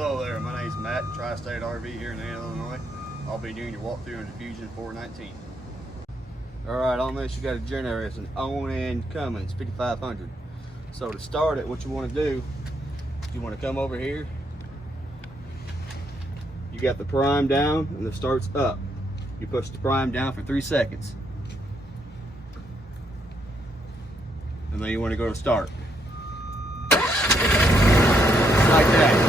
Hello there, my name is Matt, Tri-State RV here in Anna, Illinois. I'll be doing your walkthrough in the Fuzion 419. Alright, on this you got a generator. It's an awning Cummins 5500. So to start it, what you want to do, you want to come over here. You got the prime down and it starts up. You push the prime down for 3 seconds. And then you want to go to start. Like that.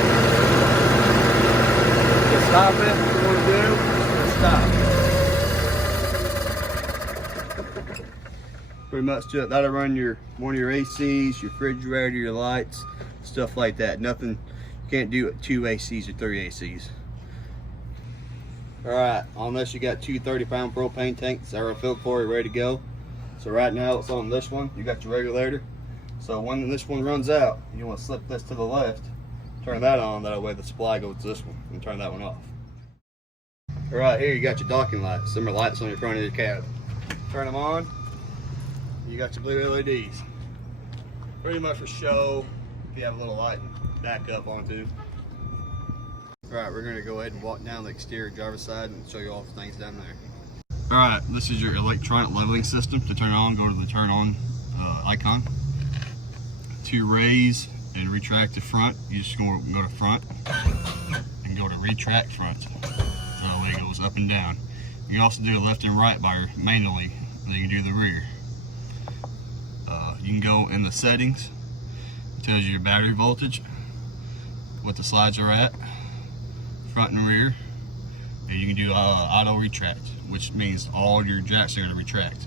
To stop it, what you want to do is stop. Pretty much that'll run one of your ACs, your refrigerator, your lights, stuff like that. Nothing, you can't do it 2 ACs or 3 ACs. Alright, on this you got 2 30-pound propane tanks that are filled for you, ready to go. So right now it's on this one, you got your regulator. So when this one runs out, you want to slip this to the left, turn that on, that way the supply goes to this one, and turn that one off. Right here you got your docking lights, some are lights on your front of your cab. Turn them on, you got your blue LEDs. Pretty much for show, if you have a little light and back up onto. Alright, we're going to go ahead and walk down the exterior driver's side and show you all the things down there. Alright, this is your electronic leveling system. To turn on, go to the turn on icon. To raise and retract the front, you just go to front and go to retract front. That way it goes up and down. You can also do left and right by manually, and then you can do the rear. You can go in the settings. It tells you your battery voltage, what the slides are at, front and rear. And you can do auto retract, which means all your jacks are going to retract.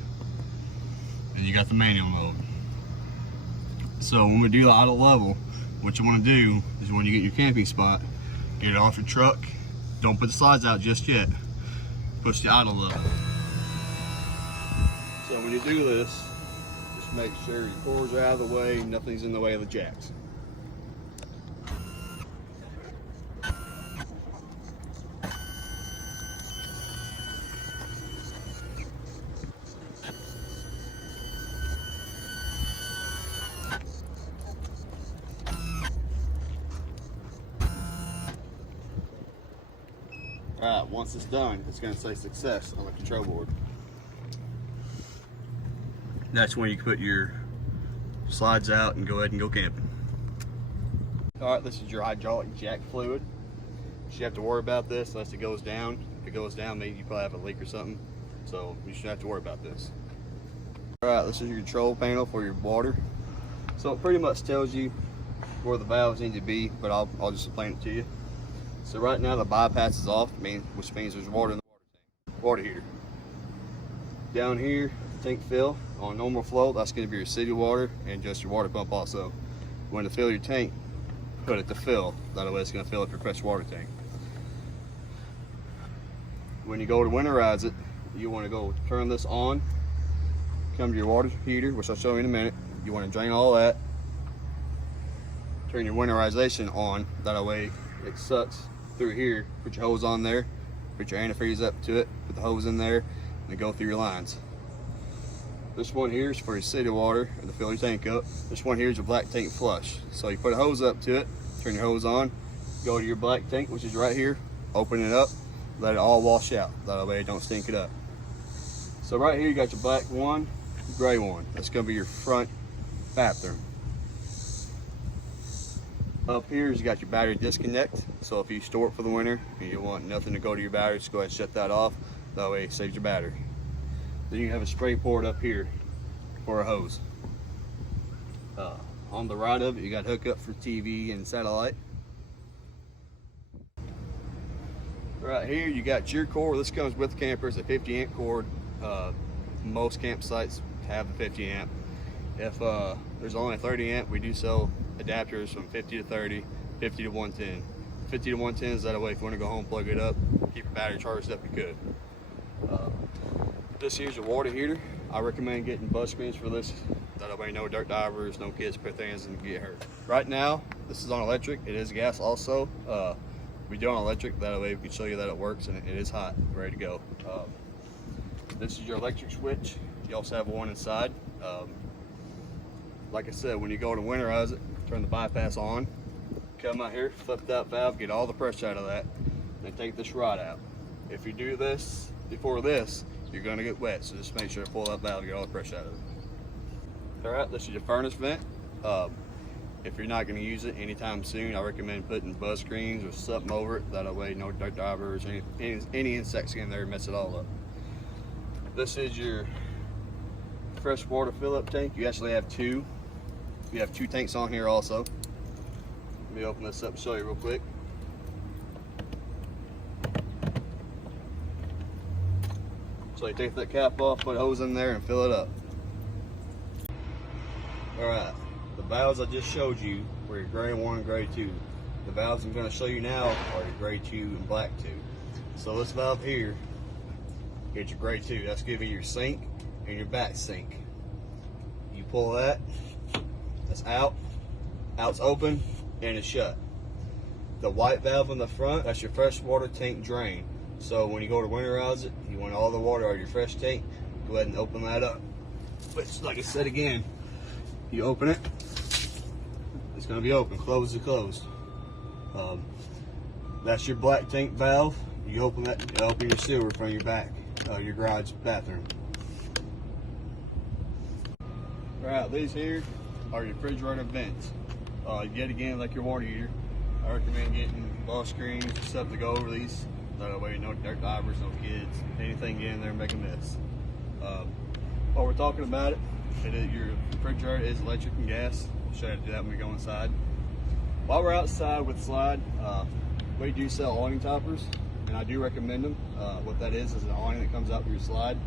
And you got the manual mode. So when we do the auto level, what you want to do is when you get your camping spot, get it off your truck. Don't put the slides out just yet. Push the auto level. So when you do this, just make sure your cores are out of the way, nothing's in the way of the jacks. Alright, once it's done, it's going to say success on the control board. That's when you can put your slides out and go ahead and go camping. Alright, this is your hydraulic jack fluid. You should have to worry about this unless it goes down. If it goes down, maybe you probably have a leak or something. So you shouldn't have to worry about this. Alright, this is your control panel for your water. So it pretty much tells you where the valves need to be, but I'll just explain it to you. So right now the bypass is off, which means there's water in the water tank, water heater. Down here, tank fill on normal flow, that's going to be your city water and just your water pump also. When to fill your tank, put it to fill. That way it's going to fill up your fresh water tank. When you go to winterize it, you want to go turn this on, come to your water heater, which I'll show you in a minute. You want to drain all that, turn your winterization on, that way it sucks through here. Put your hose on there, put your antifreeze up to it, put the hose in there, and go through your lines. This one here is for your city water and to fill your tank up. This one here is your black tank flush. So you put a hose up to it, turn your hose on, go to your black tank, which is right here, open it up, let it all wash out. That way it don't stink it up. So right here you got your black one, gray one. That's going to be your front bathroom. Up here you got your battery disconnect. So if you store it for the winter and you want nothing to go to your battery, just go ahead and shut that off. That way it saves your battery. Then you have a spray port up here for a hose. On the right of it, you got hook up for TV and satellite. Right here, you got your cord. This comes with the camper. It's a 50 amp cord. Most campsites have the 50 amp. If there's only a 30 amp, we do sell adapters from 50 to 30, 50 to 110. 50 to 110 is that way if you want to go home, plug it up, keep your battery charged up, you could. This here's your water heater. I recommend getting butt screens for this. That way no dirt divers, no kids put things and get hurt. Right now, this is on electric. It is gas also. We do on electric. That way we can show you that it works and it is hot, ready to go. This is your electric switch. You also have one inside. Like I said, when you go to winterize it, turn the bypass on, come out here, flip that valve, get all the pressure out of that, then take this rod out. If you do this before this, you're gonna get wet, so just make sure to pull that valve, get all the pressure out of it. All right, this is your furnace vent. If you're not gonna use it anytime soon, I recommend putting buzz screens or something over it. That way no dirt divers, any insects get in there and mess it all up. This is your fresh water fill-up tank. You actually have two. You have two tanks on here also. Let me open this up and show you real quick. So you take that cap off, put a hose in there and fill it up. Alright, the valves I just showed you were your gray 1 and gray 2. The valves I'm going to show you now are your gray 2 and black 2. So this valve here is your gray 2. That's giving you your sink and your back sink. You pull that, that's out, out's open, and it's shut. The white valve in the front, that's your freshwater tank drain. So when you go to winterize it, you want all the water out of your fresh tank, go ahead and open that up. Which, like I said again, you open it, it's going to be open, closed to closed. That's your black tank valve. You open that, you open your sewer from your back, your garage bathroom. Alright, these here are your refrigerator vents. Yet again, like your water heater, I recommend getting ball screens or something to go over these. That way no dirt divers, no kids, anything get in there and make a mess. While we're talking about it, your refrigerator is electric and gas. I'll show you how to do that when we go inside. While we're outside with slide, we do sell awning toppers, and I do recommend them. What that is an awning that comes out with your slide.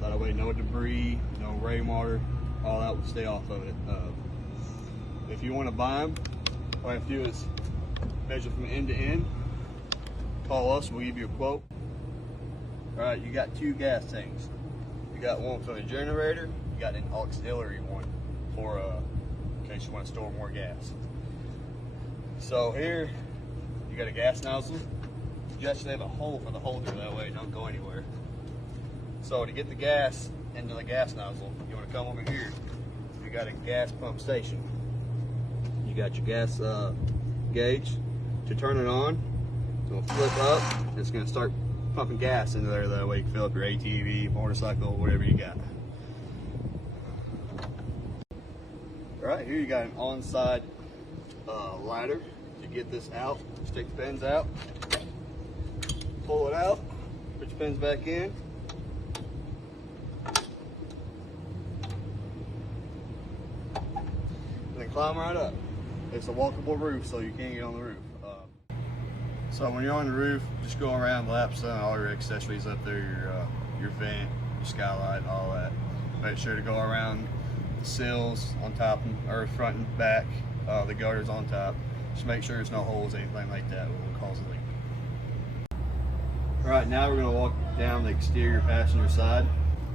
That way no debris, no rainwater, all that will stay off of it. If you want to buy them, all you have to do is measure from end to end. Call us, we'll give you a quote. All right, you got two gas tanks. You got one for the generator, you got an auxiliary one for in case you want to store more gas. So here, you got a gas nozzle. You actually have a hole for the holder, that way it don't go anywhere. So to get the gas into the gas nozzle, you want to come over here. You got a gas pump station. You got your gas gauge. To turn it on, it'll flip up. It's going to start pumping gas into there. That way you can fill up your ATV, motorcycle, whatever you got. All right, here you got an on-side ladder to get this out. Stick the pins out, pull it out, put your pins back in. And then climb right up. It's a walkable roof, so you can't get on the roof. So when you're on the roof, just go around laps all your accessories up there, your vent, your skylight, all that. Make sure to go around the sills on top, or front and back, the gutters on top. Just make sure there's no holes, anything like that will cause a leak. All right, now we're going to walk down the exterior passenger side.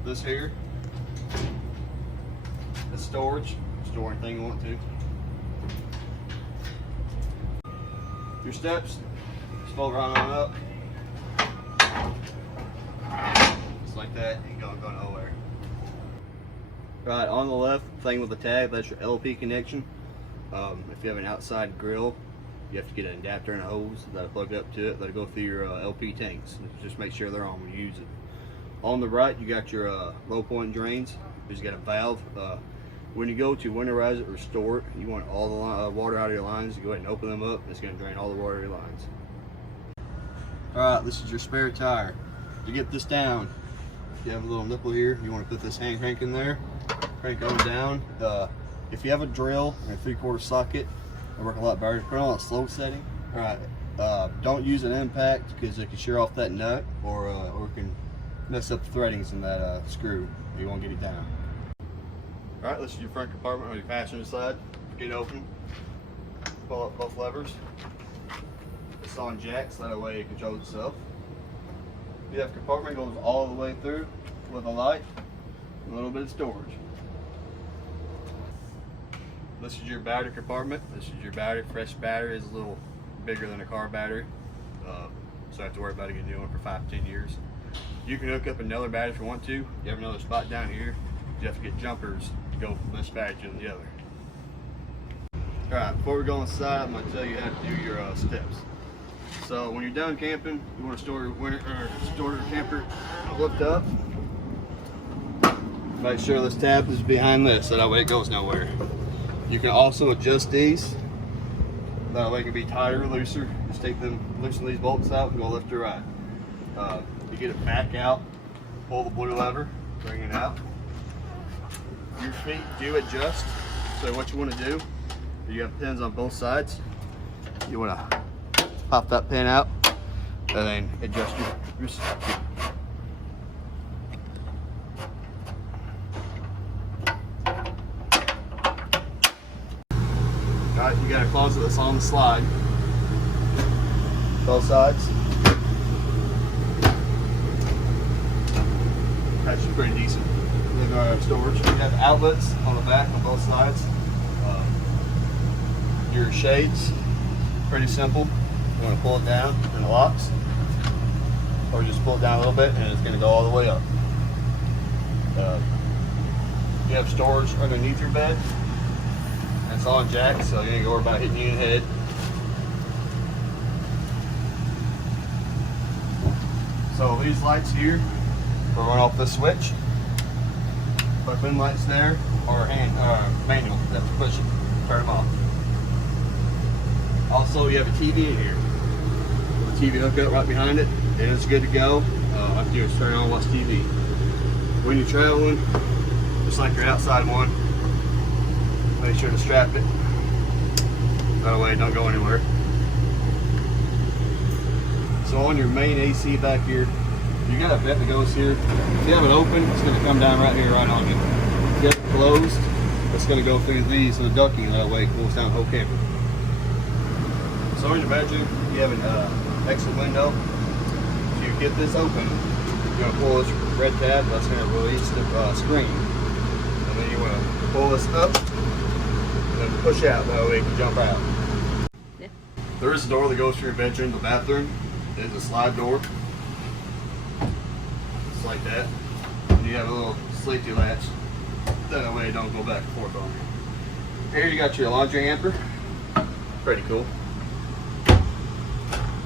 This here is storage. Store anything you want to. Your steps, just fold right on up. Just like that, ain't gonna go nowhere. Right, on the left, thing with the tag, that's your LP connection. If you have an outside grill, you have to get an adapter and a hose that'll plug up to it, that'll go through your LP tanks. Just make sure they're on when you use it. On the right, you got your low point drains. You just got a valve. When you go to winterize it or store it, you want all the water out of your lines, you go ahead and open them up. It's going to drain all the water out of your lines. Alright, this is your spare tire. To get this down, you have a little nipple here. You want to put this hand crank in there, crank on down. If you have a drill and a 3/4 socket, it'll work a lot better. Put it on a slow setting. Alright, don't use an impact because it can shear off that nut or it can mess up the threadings in that screw. You won't get it down. Alright, this is your front compartment on your passenger side. Get open, pull up both levers. It's on jacks, that way it controls itself. You have compartment goes all the way through with a light and a little bit of storage. This is your battery compartment. This is your battery. Fresh battery is a little bigger than a car battery, so you have to worry about getting a new one for 5 to 10 years. You can hook up another battery if you want to. You have another spot down here. You have to get jumpers to go from this battery to the other. Alright, before we go inside, I'm going to tell you how to do your steps. So when you're done camping, you want to store your camper flipped up. Make sure this tab is behind this, so that way it goes nowhere. You can also adjust these. That way it can be tighter or looser. Just loosen these bolts out and go left or right. You get it back out, pull the blue lever, bring it out. Your feet do adjust. So what you want to do, you have pins on both sides. You want to pop that pin out and then adjust your seat. Alright, you got a closet that's on the slide. Both sides. That's pretty decent. Storage. You have outlets on the back on both sides. Your shades, pretty simple. You want to pull it down and it locks, or just pull it down a little bit and it's going to go all the way up. You have storage underneath your bed. It's on jack, so you ain't gonna worry about hitting you in the head. So these lights here will run off this switch. But pin lights there or manual. You have to push it, turn them off. Also, you have a TV in here. The TV hookup right behind it, and it's good to go. All you have to do is turn on and watch TV. When you're traveling, just like your outside one, make sure to strap it. That way it don't go anywhere. So on your main AC back here, you got a vent that goes here. If you have it open, it's going to come down right here, right on you. If you have it closed, it's going to go through these and the ducting, that way it cools down the whole camper. So in your bedroom, you have an exit window. If you get this open, you're going to pull this red tab, that's going to release the screen. And then you want to pull this up and then push out, that way you can jump out. Yeah. There is a door that goes through your bedroom, the bathroom. It is a slide door. Just like that. And you have a little safety latch. That way it don't go back and forth on you. Here you got your laundry hamper. Pretty cool.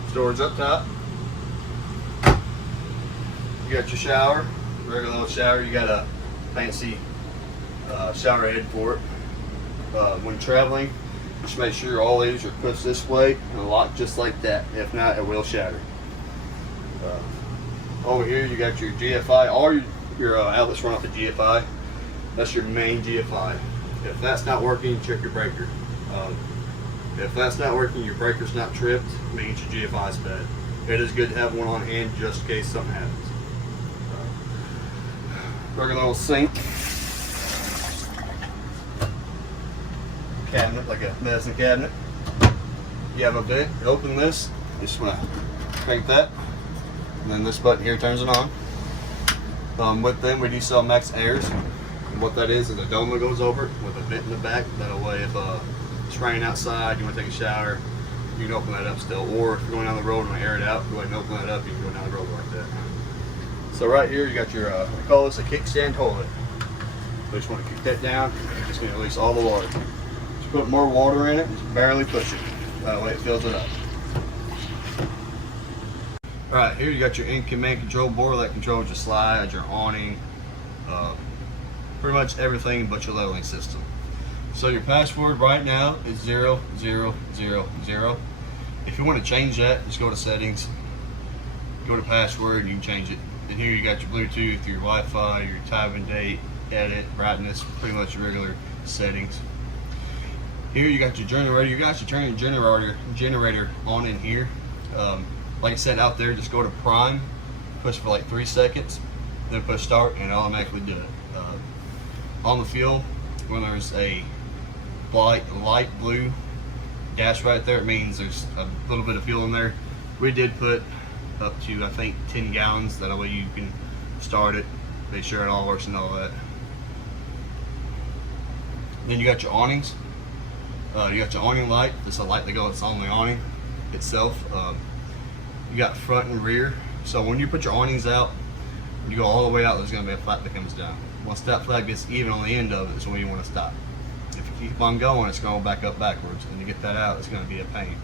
Storage up top. You got your shower, regular little shower. You got a fancy shower head for it. When traveling, just make sure all these are pushed this way and locked just like that. If not, it will shatter. Over here, you got your GFI. All your outlets run off the GFI. That's your main GFI. If that's not working, check your breaker. If that's not working, your breaker's not tripped, means your GFI is bad. It is good to have one on hand just in case something happens. Regular little sink. Cabinet, like a medicine cabinet. You have a vent. You open this, you just want to crank that, and then this button here turns it on. With them, we do sell Max Airs. And what that is a dome that goes over it with a vent in the back. That way, if it's raining outside, you want to take a shower, you can open that up still. Or if you're going down the road and air it out, go ahead and open that up. You can go down the road like that. So right here, you got your, we call this a kickstand toilet. So you just want to kick that down, and it's just going to release all the water. Just put more water in it, just barely push it. That way it fills it up. Alright, here you got your in-command control board that controls your slides, your awning, pretty much everything but your leveling system. So your password right now is 0000. If you want to change that, just go to settings, go to password, and you can change it. And here you got your Bluetooth, your Wi-Fi, your time and date, edit, brightness, pretty much your regular settings. Here you got your generator. You guys should turn your generator on in here. Like I said, out there, just go to prime, push for like 3 seconds, then push start, and automatically do it. On the field, when there's a light blue dash right there, it means there's a little bit of fuel in there. We did put up to, I think, 10 gallons. That way you can start it, make sure it all works and all that. Then you got your awnings. You got your awning light. This is a light that goes on the awning itself. You got front and rear. So when you put your awnings out, when you go all the way out, there's going to be a flap that comes down. Once that flap gets even on the end of it, is when you want to stop, if you if you keep on going, it's going to back up backwards, and to get that out, it's going to be a pain.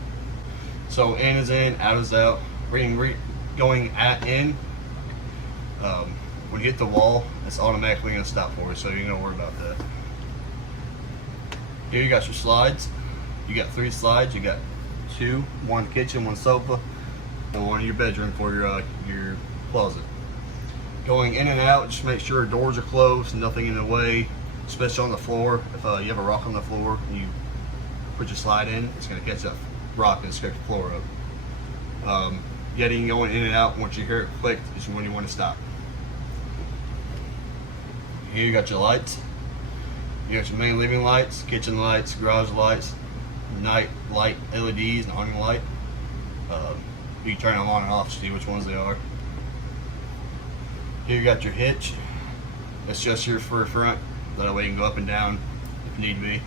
So in is in, out is out. Going in. When you hit the wall, it's automatically going to stop for you, so you don't worry about that. Here you got your slides. You got 3 slides. You got 2, one kitchen, one sofa, and one in your bedroom for your closet. Going in and out, just make sure doors are closed, nothing in the way, especially on the floor. If you have a rock on the floor, you put your slide in, it's going to catch that rock and scrape the floor up. Getting going in and out, once you hear it click, is when you want to stop. Here you got your lights. You got your main living lights, kitchen lights, garage lights, night light LEDs, and awning light. You can turn them on and off to see which ones they are. Here you got your hitch. That's just here for front. That way you can go up and down if need be.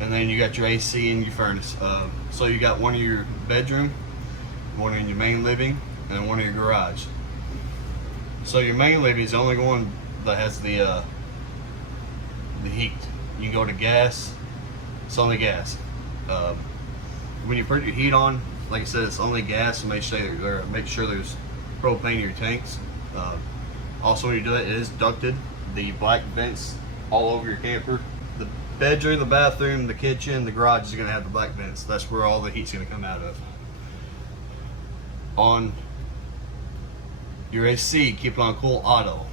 And then you got your AC and your furnace. So you got one in your bedroom, one in your main living, and then one in your garage. So your main living is the only one that has the heat. You can go to gas. It's only gas. When you put your heat on, like I said, it's only gas. So make sure there's propane in your tanks. Also, when you do it, it is ducted. The black vents all over your camper. The bedroom, the bathroom, the kitchen, the garage is going to have the black vents. That's where all the heat's going to come out of. On your AC, keep it on cool auto.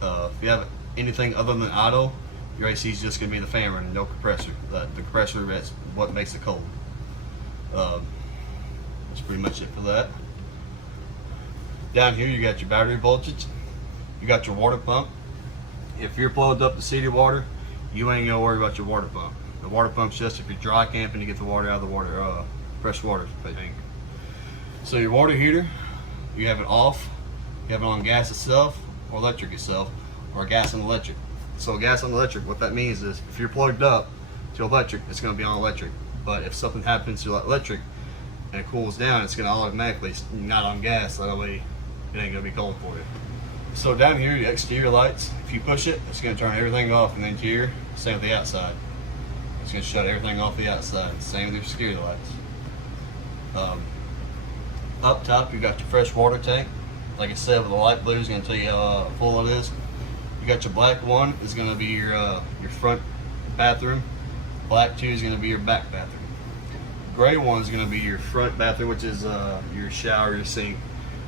If you have anything other than auto, your AC is just going to be the fan running, no compressor. The compressor, that's what makes it cold. That's pretty much it for that. Down here you got your battery voltage. You got your water pump. If you're plugged up to city water, you ain't gonna worry about your water pump. The water pump's just if you're dry camping to get the water out of the fresh water tank. So your water heater, you have it off. You have it on gas itself or electric itself, or gas and electric. So gas and electric, what that means is if you're plugged up to electric, it's gonna be on electric. But if something happens to electric and it cools down, it's gonna automatically not on gas. That way it ain't gonna be cold for you. So down here, your exterior lights, if you push it, it's gonna turn everything off in the interior. Same with the outside. It's gonna shut everything off the outside. Same with your exterior lights. Up top, you got your fresh water tank. Like I said, with the light blue is gonna tell you how full it is. You got your black one is gonna be your front bathroom. Black 2 is gonna be your back bathroom. Gray 1 is gonna be your front bathroom, which is your shower, your sink.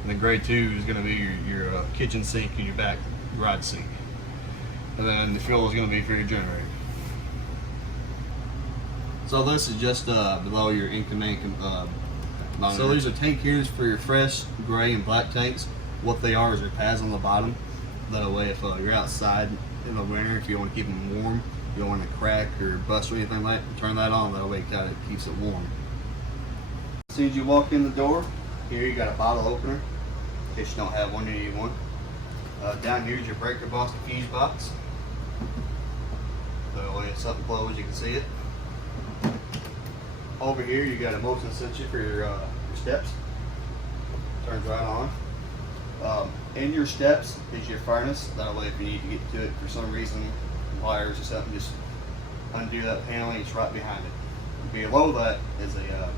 And the gray 2 is gonna be your kitchen sink and your back garage sink. And then the fuel is gonna be for your generator. So this is just below your in-command monitor. So these are tank heaters for your fresh, gray, and black tanks. What they are is your pads on the bottom. That way if you're outside in the winter, if you want to keep them warm, you don't want to crack or bust or anything like that, turn that on. That way it kind of keeps it warm. As soon as you walk in the door, here you got a bottle opener. In case you don't have one, you need one. Down here is your breaker box fuse box. That way it's up and closed, you can see it. Over here you got a motion sensor for your steps. Turns right on. In your steps is your furnace. That way if you need to get to it for some reason, wires or something, just undo that panel and it's right behind it. Below that is a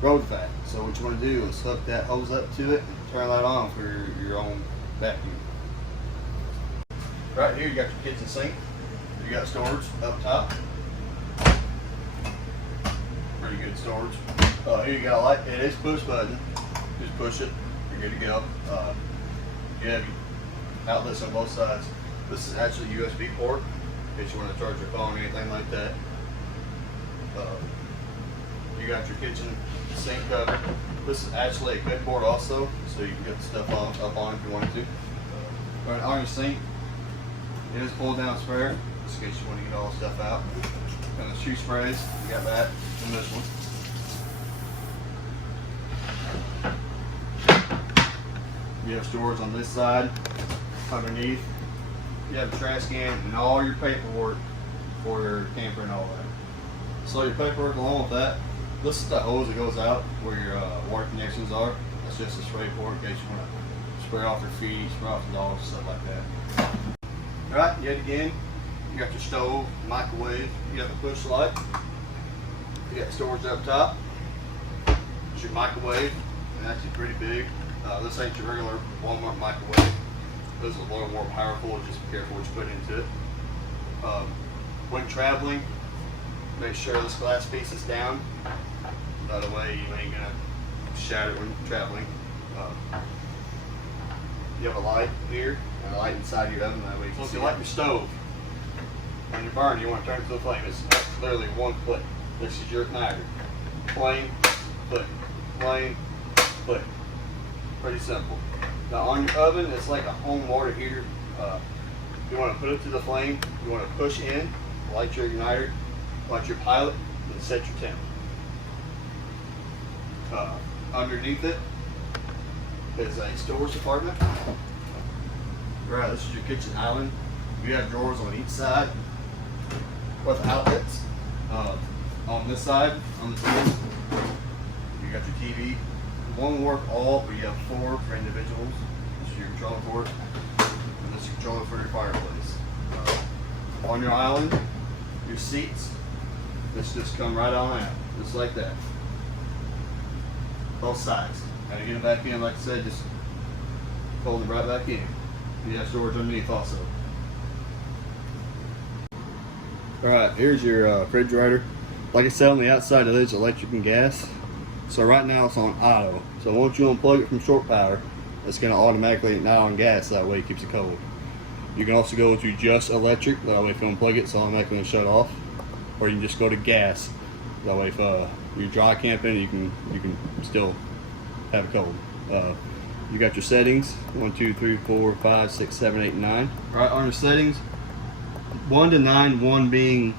road vac. So what you want to do is hook that hose up to it and turn that on for your own vacuum. Right here you got your kitchen sink. You got storage up top. Pretty good storage. Here you got a light. It is push button. Just push it. You're good to go. You have outlets on both sides. This is actually a USB port in case you want to charge your phone or anything like that. You got your kitchen sink cover. This is actually a clipboard also, so you can get the stuff up on if you want to. Right on your sink, it is pull down sprayer, just in case you want to get all the stuff out. And the shoe sprays, you got that in this one. You have storage on this side, underneath. You have a trash can and all your paperwork for your camper and all that. So your paperwork along with that, this is the hose that goes out where your water connections are. That's just a spray port in case you want to spray off your feet, spray off the dogs, stuff like that. Alright, yet again, You got your stove, microwave, you got the push light, you got storage up top. It's your microwave, and actually pretty big. This ain't your regular Walmart microwave. This is a little more powerful, just be careful what you put into it. When traveling, make sure this glass piece is down. By the way, you ain't gonna shatter when traveling. You have a light here and a light inside your oven. That way, so if you light your stove on your burner, you want to turn it to the flame. It's literally one click. This is your igniter. Flame, click, flame, click. Pretty simple. Now on your oven, it's like a home water heater. You want to put it to the flame. You want to push in, light your igniter, light your pilot, and set your temp. Underneath it is a storage department. Right, this is your kitchen island. You have drawers on each side with outlets. On this side, on the table, you got your TV. One will work all, but you have 4 for individuals. This is your controller for it, and this is your controller for your fireplace. On your island, your seats, this just come right on out, just like that. Both sides. Now you get it back in, like I said, just fold it right back in. You have storage underneath also. Alright, here's your refrigerator. Like I said, on the outside of this, electric and gas. So right now it's on auto. So once you unplug it from short power, it's going to automatically not on gas. That way it keeps it cold. You can also go to just electric. That way if you unplug it, it's automatically going to shut off. Or you can just go to gas. That way if you're dry camping, you can still have it cold. You got your settings: 1, 2, 3, 4, 5, 6, 7, 8, and 9. All right, on your settings, 1 to 9, 1 being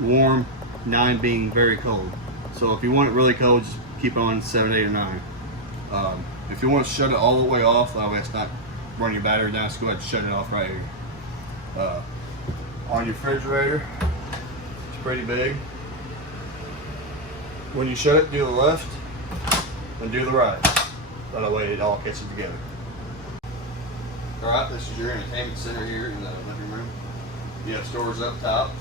warm, 9 being very cold. So if you want it really cold, just keep it on 7, 8, or 9. If you want to shut it all the way off, that way it's not running your battery down, so go ahead and shut it off right here. On your refrigerator, it's pretty big. When you shut it, do the left and do the right. That way it all catches together. Alright, this is your entertainment center here in the living room. You have storage up top.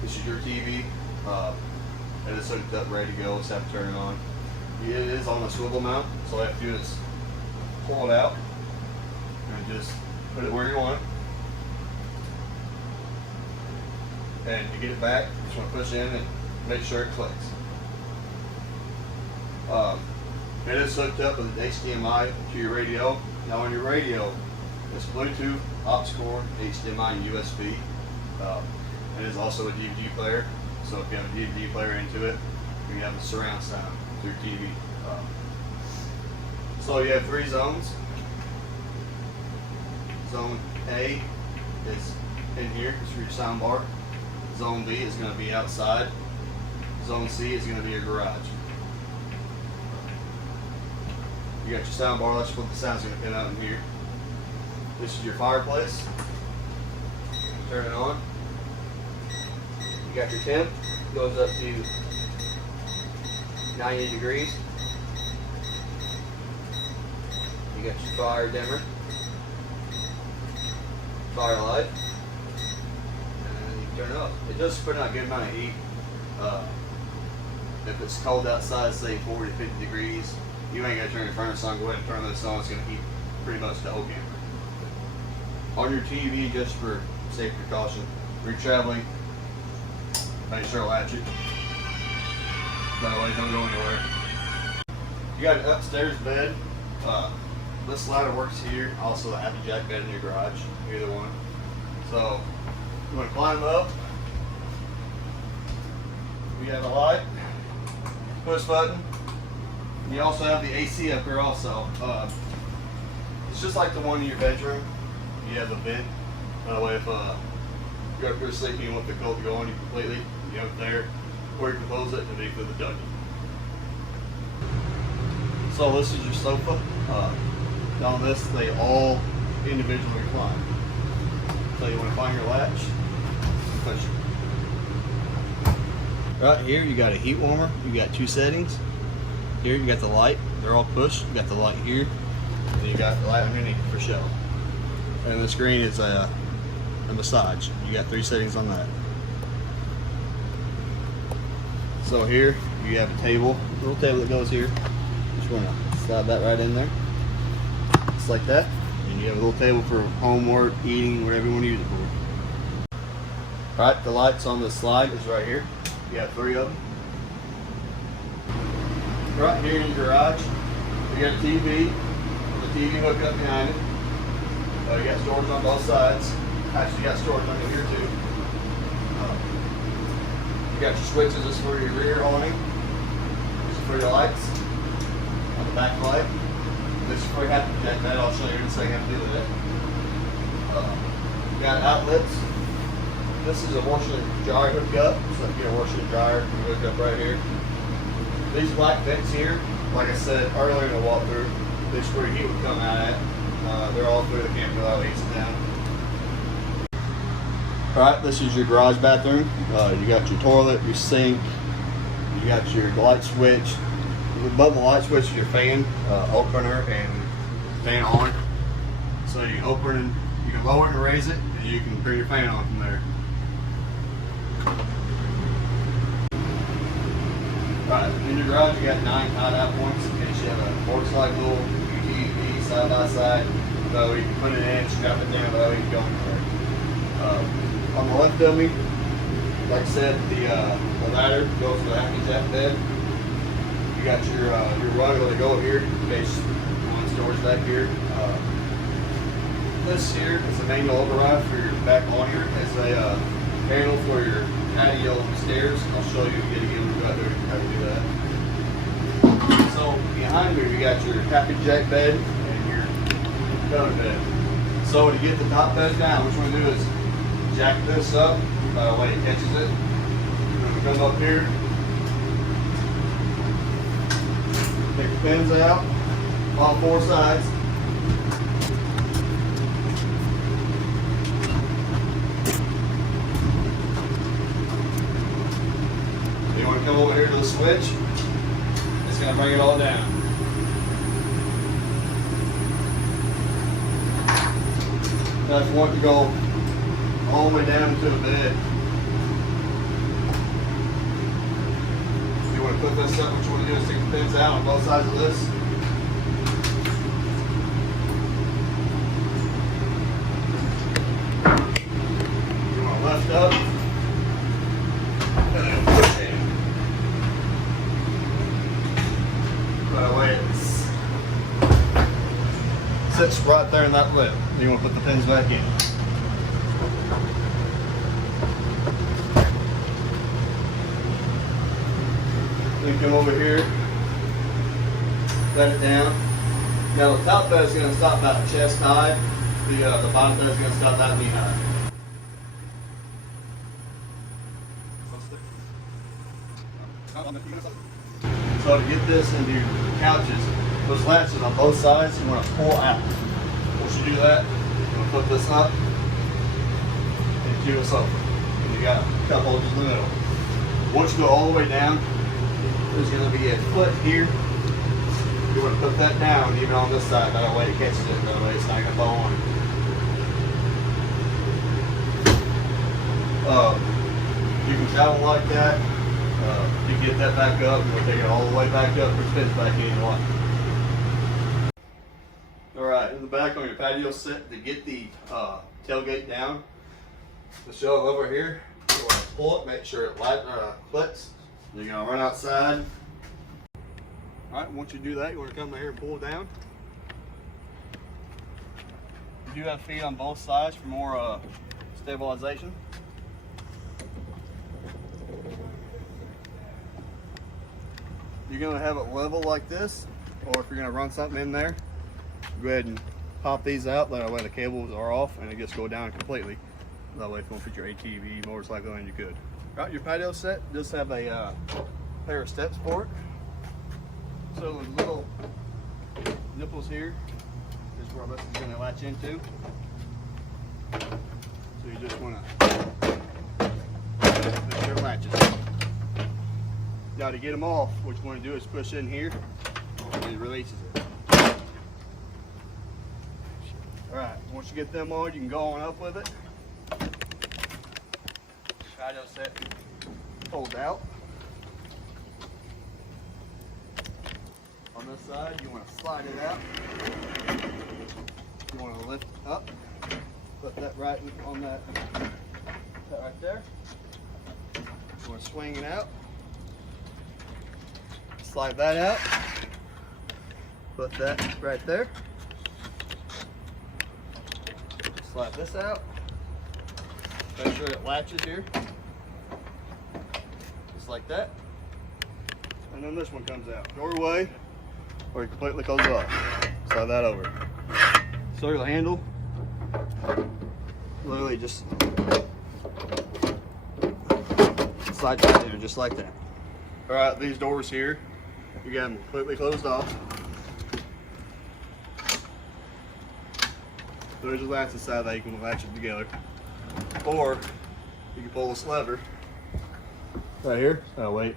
This is your TV. And it's hooked up, ready to go. Just have to turn it on. It is on a swivel mount, so all you have to do is pull it out and just put it where you want it. And to get it back, you just want to push in and make sure it clicks. It is hooked up with an HDMI to your radio. Now on your radio, it's Bluetooth, aux cord, HDMI, and USB. It is also a DVD player. So if you have a DVD player into it, you can have the surround sound through TV. So you have 3 zones. Zone A is in here, it's for your sound bar. Zone B is going to be outside. Zone C is going to be your garage. You got your sound bar, that's what the sound's going to come out in here. This is your fireplace. Turn it on. You got your temp, goes up to 90 degrees. You got your fire dimmer, fire light, and you turn it off. It does put out a good amount of heat. If it's cold outside, say 40 to 50 degrees, you ain't got to turn your furnace on. Go ahead and turn this on. It's going to heat pretty much the whole camper. On your TV, just for safety precaution, when you're traveling, make sure to latch it. That way, don't go anywhere. You got an upstairs bed. This ladder works here. Also, the hapi-jack bed in your garage. Either one. So, you want to climb up. You have a light, push button. You also have the AC up here also. It's just like the one in your bedroom. You have a vent. That way if you're up here sleeping and want the cold to go on you completely, you have it there. Or you can close it underneath the Dougie. So this is your sofa. On this, they all individually recline. So you want to find your latch and push it. Right here you got a heat warmer. You got 2 settings. Here you got the light, they're all pushed. You got the light here, and you got the light underneath for show. And the screen is and massage. You got 3 settings on that. So here you have a table, a little table that goes here. Just want to slide that right in there, just like that. And you have a little table for homework, eating, whatever you want to use it for. All right, the lights on the slide is right here. You have 3 of them. Right here in the garage, you got a TV, with the TV hooked up behind it. You got storage on both sides. Actually, you got storage under here too. You got your switches. This is for your rear awning. This is for your lights on the back light. This is for your hapi-jack bed. I'll show you in a second how to do that. You got outlets. This is a washer and dryer hookup. So if you get a washer and dryer, you hook up right here. These black vents here, like I said earlier in the walkthrough, this is where your heat would come out at. They're all through the camper, that'll ease it down. Alright, this is your garage bathroom. You got your toilet, your sink, you got your light switch. Above the light switch is your fan opener and fan on. So you can open, you can lower it and raise it, and you can turn your fan on from there. Alright, in your garage you got 9 hideout points in case you have a motorcycle, UTV, side by side. So you can put it in, strap it down, that way you can go anywhere. On the left of me, like I said, the ladder goes to the hapi-jack bed. You got your rug that'll go here in case one storage back here. This here is a manual override for your back lawyer. It's a handle for your patio stairs. I'll show you again when we go out there how to do that. So behind me, we got your hapi-jack bed and your cover bed. So to get the top bed down, what we're going to do is jack this up by the way it catches it. Then we come up here, take the pins out, all 4 sides. You want to come over here to the switch, it's going to bring it all down. Now if you want to go all the way down to the bed, you want to put this up, what you want to do is take the pins out on both sides of this. You want to lift up and then push in. Right away it sits right there in that lip. You want to put the pins back in. Then come over here, let it down. Now the top bed is going to stop about chest high. The bottom bed is going to stop about knee high. So to get this into your couches, those latches on both sides, you want to pull out. Once you do that, you want to put this up into a sofa. And you got a cup holders in the middle. Once you go all the way down, there's going to be a foot here. You want to put that down even on this side, that way it catches it, that way it's not going to blow on it. You can travel like that. You can get that back up, and we'll take it all the way back up, or spins back in you want. Alright, in the back on your patio set, to get the tailgate down, the shelf over here, you want to pull it, make sure it clicks. You're going to run outside. Alright, once you do that, you want to come here and pull it down. You do have feet on both sides for more stabilization. You're going to have it level like this, or if you're going to run something in there, go ahead and pop these out, that way the cables are off and it just go down completely. That way if you want to put your ATV, motorcycle in, you could. Right, your patio set does have a pair of steps for it. So the little nipples here is where this is going to latch into. So you just want to make sure it latches. Now to get them off, what you want to do is push in here and it releases it. Alright, once you get them on, you can go on up with it. patio set folds out. On this side, you want to slide it out. You want to lift up. Put that right on that right there. You want to swing it out. Slide that out. Put that right there. Slide this out. Make sure it latches here. Just like that. And then this one comes out. Doorway, or you completely close it off. Slide that over. So your handle, literally just slide that in just like that. All right, these doors here, you got them completely closed off. There's a latch side that you can latch it together. Or you can pull this lever right here. Oh wait,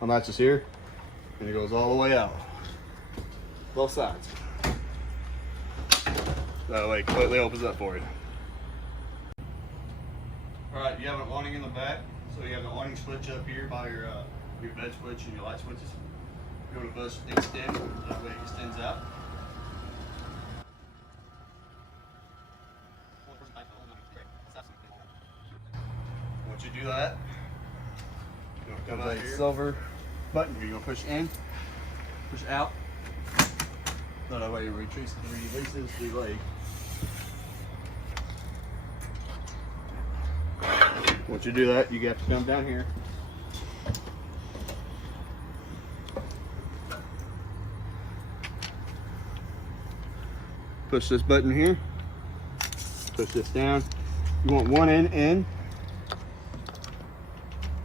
unlatch this here, and it goes all the way out. Both sides. That way it completely opens up for you. Alright, you have an awning in the back. So you have the awning switch up here by your bed switch and your light switches. You want to push extend, that way it extends out. Once you do that, you're going to come out here. Silver button here. You're going to push in, push out. So that way it releases the leg. Once you do that, you have to come down here. Push this button here. Push this down. You want one end in.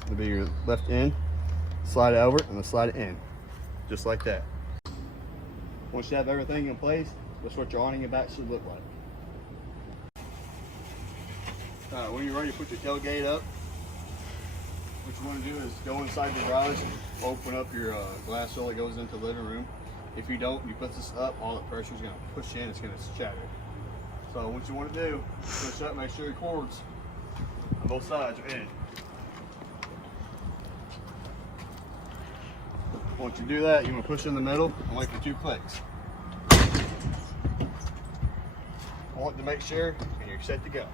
It'll be your left end. Slide it over and then slide it in. Just like that. Once you have everything in place, that's what your awning and back should look like. When you're ready to put your tailgate up, what you want to do is go inside the garage, open up your glass door that goes into the living room. If you don't, you put this up, all the pressure is going to push in, it's going to shatter. So what you want to do, push up, make sure your cords on both sides are in. Once you do that, you want to push in the middle and wait for 2 clicks. I want to make sure, and you're set to go.